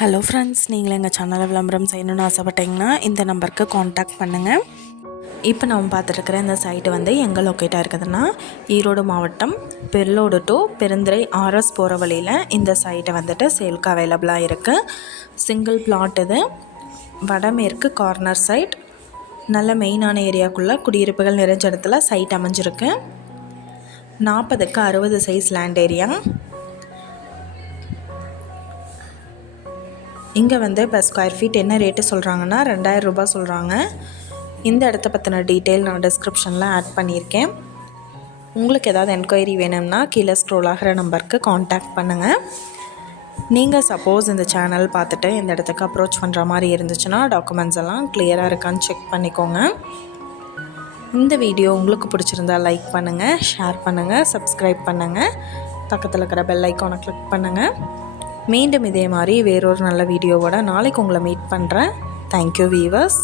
Hello friends, நீங்கள் எங்கள் சேனலில் விளம்பரம் செய்யணுன்னு ஆசைப்பட்டீங்கன்னா இந்த நம்பருக்கு காண்டாக்ட் பண்ணுங்கள். இப்போ நம்ம பார்த்துருக்குற இந்த சைட்டு வந்து எங்கே லொக்கேட்டாக இருக்குதுன்னா, ஈரோடு மாவட்டம் பெர்லோடு டு பெருந்துறை ஆர்எஸ் போகிற வழியில் இந்த சைட்டை வந்துட்டு சேல்க்கு அவைலபிளாக இருக்குது. சிங்கிள் பிளாட் இது. வடமேற்கு கார்னர் சைட். நல்ல மெயினான ஏரியாக்குள்ளே குடியிருப்புகள் நிறைஞ்ச இடத்துல சைட் அமைஞ்சிருக்கு. 40க்கு 60 சைஸ் லேண்ட் ஏரியா. இங்கே வந்து இப்போ ஸ்கொயர் ஃபீட் என்ன ரேட்டு சொல்கிறாங்கன்னா 2000 ரூபாய் சொல்கிறாங்க. இந்த இடத்த பற்றின டீட்டெயில் நான் டிஸ்கிரிப்ஷனில் ஆட் பண்ணியிருக்கேன். உங்களுக்கு ஏதாவது என்கொயரி வேணும்னா கீழே ஸ்க்ரோல் ஆகிற நம்பருக்கு காண்டாக்ட் பண்ணுங்கள். நீங்கள் சப்போஸ் இந்த சேனல் பார்த்துட்டு இந்த இடத்துக்கு அப்ரோச் பண்ணுற மாதிரி இருந்துச்சுன்னா டாக்குமெண்ட்ஸ் எல்லாம் கிளியராக இருக்கான்னு செக் பண்ணிக்கோங்க. இந்த வீடியோ உங்களுக்கு பிடிச்சிருந்தா லைக் பண்ணுங்கள், ஷேர் பண்ணுங்கள், சப்ஸ்கிரைப் பண்ணுங்கள், பக்கத்தில் இருக்கிற பெல் ஐக்கானை கிளிக் பண்ணுங்கள். மீண்டும் இதே மாதிரி வேறொரு நல்ல வீடியோவோட நாளைக்கு உங்களை மீட் பண்ணுறேன். Thank you viewers.